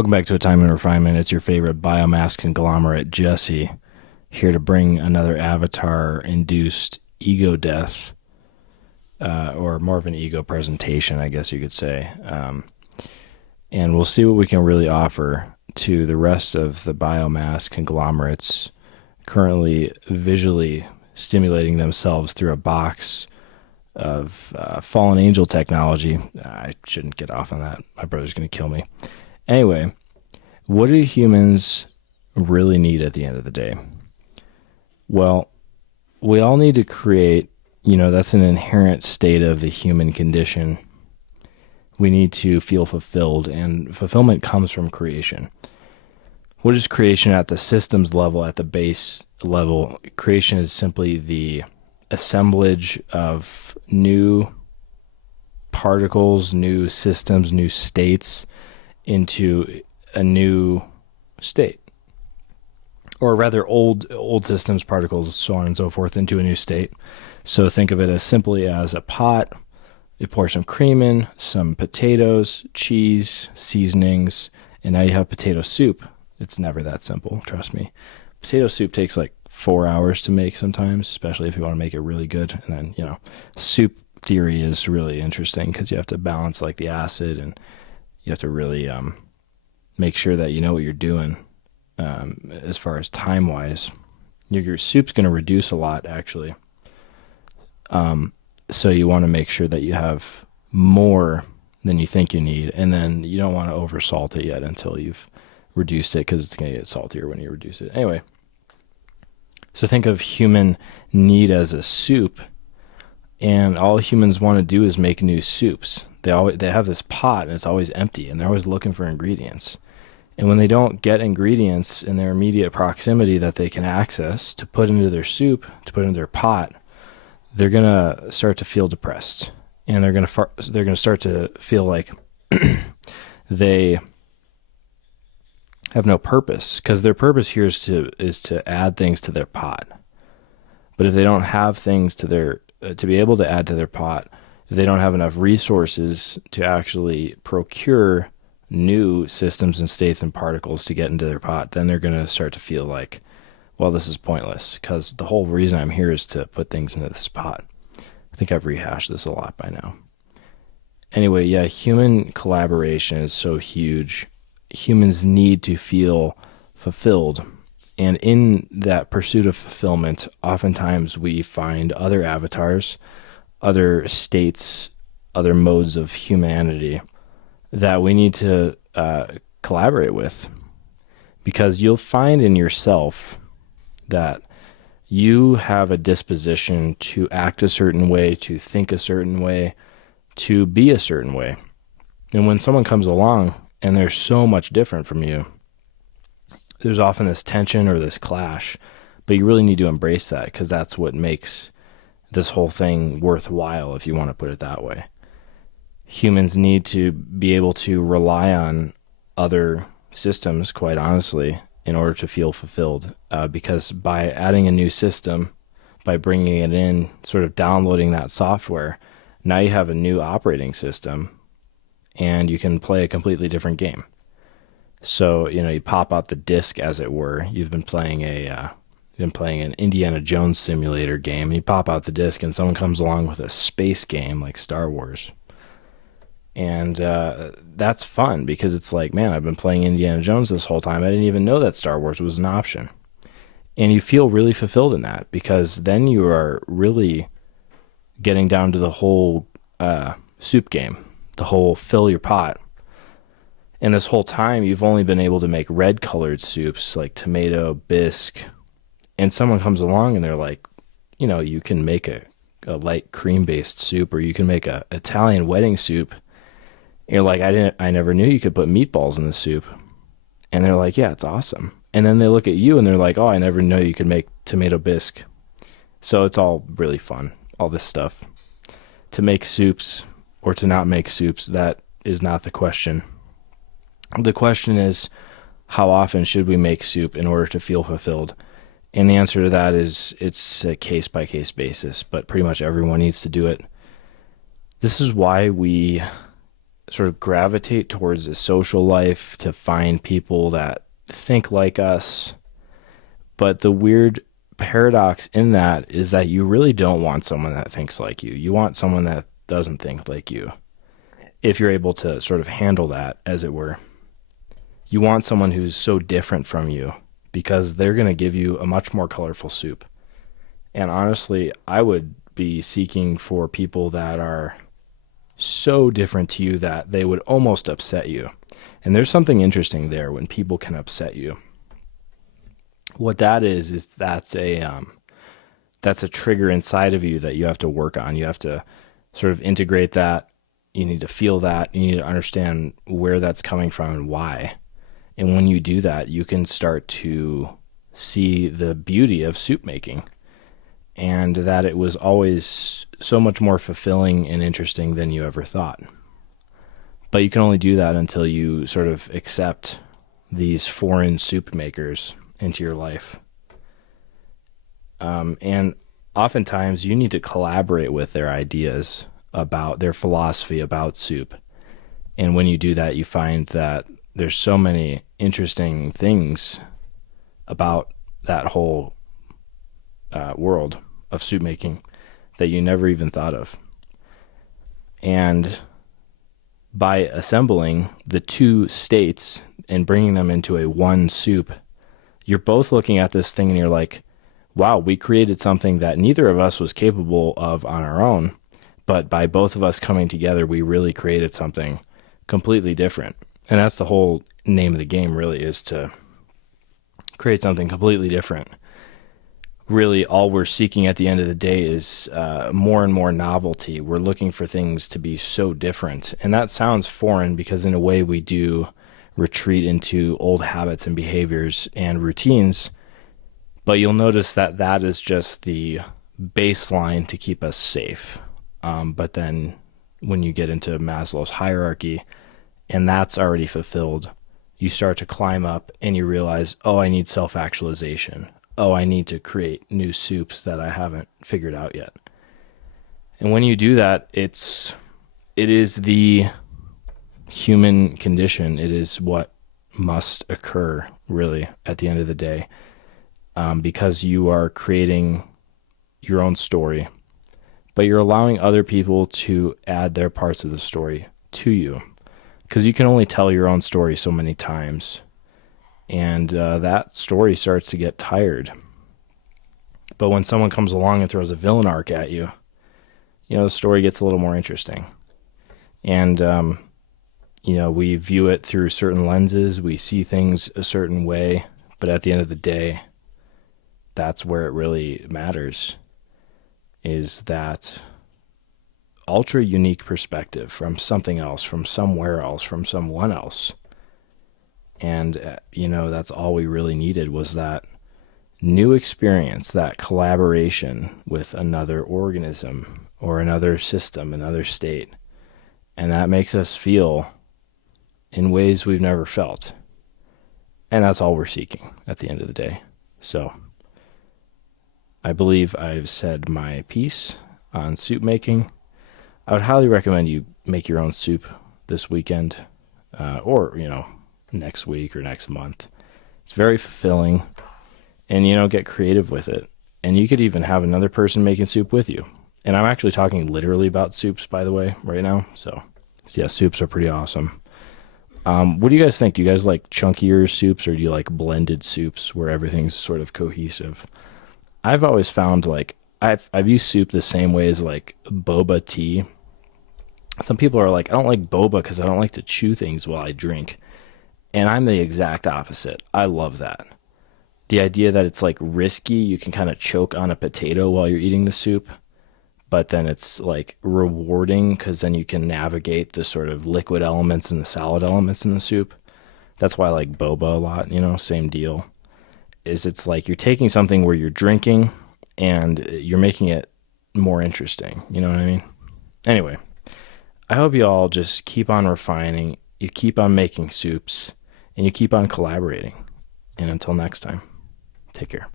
Welcome back to A Time in Refinement. It's your favorite biomass conglomerate, Jesse, here to bring another avatar-induced ego death, or more of an ego presentation, I guess you could say. And we'll see what we can really offer to the rest of the biomass conglomerates currently visually stimulating themselves through a box of fallen angel technology. I shouldn't get off on that. My brother's going to kill me. Anyway, what do humans really need at the end of the day? Well, we all need to create, that's an inherent state of the human condition. We need to feel fulfilled, and fulfillment comes from creation. What is creation at the systems level, at the base level? Creation is simply the assemblage of new particles, new systems, new states into a new state, or rather old systems, particles, so on and so forth, into a new state. So think of it as simply as a pot. You pour some cream in, some potatoes, cheese, seasonings, and now you have potato soup. It's never that simple, trust me. Potato soup takes like 4 hours to make sometimes, especially if you want to make it really good. And then, soup theory is really interesting because you have to balance like the acid, and you have to really make sure that you know what you're doing as far as time-wise. Your soup's going to reduce a lot, actually. So you want to make sure that you have more than you think you need, and then you don't want to over-salt it yet until you've reduced it, because it's going to get saltier when you reduce it. Anyway, so think of human need as a soup, and all humans want to do is make new soups. They have this pot, and it's always empty, and they're always looking for ingredients. And when they don't get ingredients in their immediate proximity that they can access to put into their soup, to put into their pot, they're gonna start to feel depressed, and they're gonna start to feel like they have no purpose, because their purpose here is to add things to their pot. But if they don't have things to be able to add to their pot, if they don't have enough resources to actually procure new systems and states and particles to get into their pot, then they're going to start to feel like, well, this is pointless, because the whole reason I'm here is to put things into this pot. I think I've rehashed this a lot by now. Anyway, yeah, human collaboration is so huge. Humans need to feel fulfilled. And in that pursuit of fulfillment, oftentimes we find other avatars, other states, other modes of humanity that we need to collaborate with. Because you'll find in yourself that you have a disposition to act a certain way, to think a certain way, to be a certain way. And when someone comes along and they're so much different from you, there's often this tension or this clash, but you really need to embrace that, because that's what makes this whole thing worthwhile, if you want to put it that way. Humans need to be able to rely on other systems, quite honestly, in order to feel fulfilled, because by adding a new system, by bringing it in, sort of downloading that software, now you have a new operating system, and you can play a completely different game. So, you pop out the disc, as it were. You've been playing an Indiana Jones simulator game, and you pop out the disc, and someone comes along with a space game like Star Wars. And that's fun, because it's like, man, I've been playing Indiana Jones this whole time. I didn't even know that Star Wars was an option. And you feel really fulfilled in that, because then you are really getting down to the whole soup game, the whole fill your pot. And this whole time, you've only been able to make red-colored soups like tomato, bisque. And someone comes along and they're like, you can make a light cream-based soup, or you can make a Italian wedding soup. And you're like, I never knew you could put meatballs in the soup. And they're like, yeah, it's awesome. And then they look at you and they're like, oh, I never knew you could make tomato bisque. So it's all really fun, all this stuff. To make soups or to not make soups, that is not the question. The question is, how often should we make soup in order to feel fulfilled? And the answer to that is, it's a case-by-case basis, but pretty much everyone needs to do it. This is why we sort of gravitate towards a social life to find people that think like us. But the weird paradox in that is that you really don't want someone that thinks like you. You want someone that doesn't think like you. If you're able to sort of handle that, as it were, you want someone who's so different from you because they're going to give you a much more colorful soup. And honestly, I would be seeking for people that are so different to you that they would almost upset you. And there's something interesting there when people can upset you. What that is that's a trigger inside of you that you have to work on. You have to sort of integrate that. You need to feel that. You need to understand where that's coming from and why. And when you do that, you can start to see the beauty of soup making, and that it was always so much more fulfilling and interesting than you ever thought. But you can only do that until you sort of accept these foreign soup makers into your life. And oftentimes you need to collaborate with their ideas about their philosophy about soup. And when you do that, you find that there's so many interesting things about that whole world of soup making that you never even thought of. And by assembling the two states and bringing them into a one soup, you're both looking at this thing and you're like, wow, we created something that neither of us was capable of on our own, but by both of us coming together, we really created something completely different. And that's the whole name of the game, really, is to create something completely different. Really, all we're seeking at the end of the day is more and more novelty. We're looking for things to be so different. And that sounds foreign because in a way we do retreat into old habits and behaviors and routines. But you'll notice that that is just the baseline to keep us safe. But then when you get into Maslow's hierarchy and that's already fulfilled, you start to climb up and you realize, oh, I need self-actualization. Oh, I need to create new soups that I haven't figured out yet. And when you do that, it is the human condition. It is what must occur, really, at the end of the day, because you are creating your own story, but you're allowing other people to add their parts of the story to you, because you can only tell your own story so many times. And that story starts to get tired. But when someone comes along and throws a villain arc at you, the story gets a little more interesting. And, we view it through certain lenses. We see things a certain way. But at the end of the day, that's where it really matters, is that ultra unique perspective from something else, from somewhere else, from someone else. And, that's all we really needed was that new experience, that collaboration with another organism or another system, another state. And that makes us feel in ways we've never felt. And that's all we're seeking at the end of the day. So I believe I've said my piece on soup making. I would highly recommend you make your own soup this weekend, or, next week or next month. It's very fulfilling, and, get creative with it. And you could even have another person making soup with you. And I'm actually talking literally about soups, by the way, right now. So yeah, soups are pretty awesome. What do you guys think? Do you guys like chunkier soups, or do you like blended soups where everything's sort of cohesive? I've always found I've used soup the same way as like boba tea. Some people are like, I don't like boba because I don't like to chew things while I drink. And I'm the exact opposite. I love that. The idea that it's like risky, you can kind of choke on a potato while you're eating the soup, but then it's like rewarding because then you can navigate the sort of liquid elements and the solid elements in the soup. That's why I like boba a lot, same deal. It's like you're taking something where you're drinking and you're making it more interesting. You know what I mean? Anyway, I hope you all just keep on refining, you keep on making soups, and you keep on collaborating. And until next time, take care.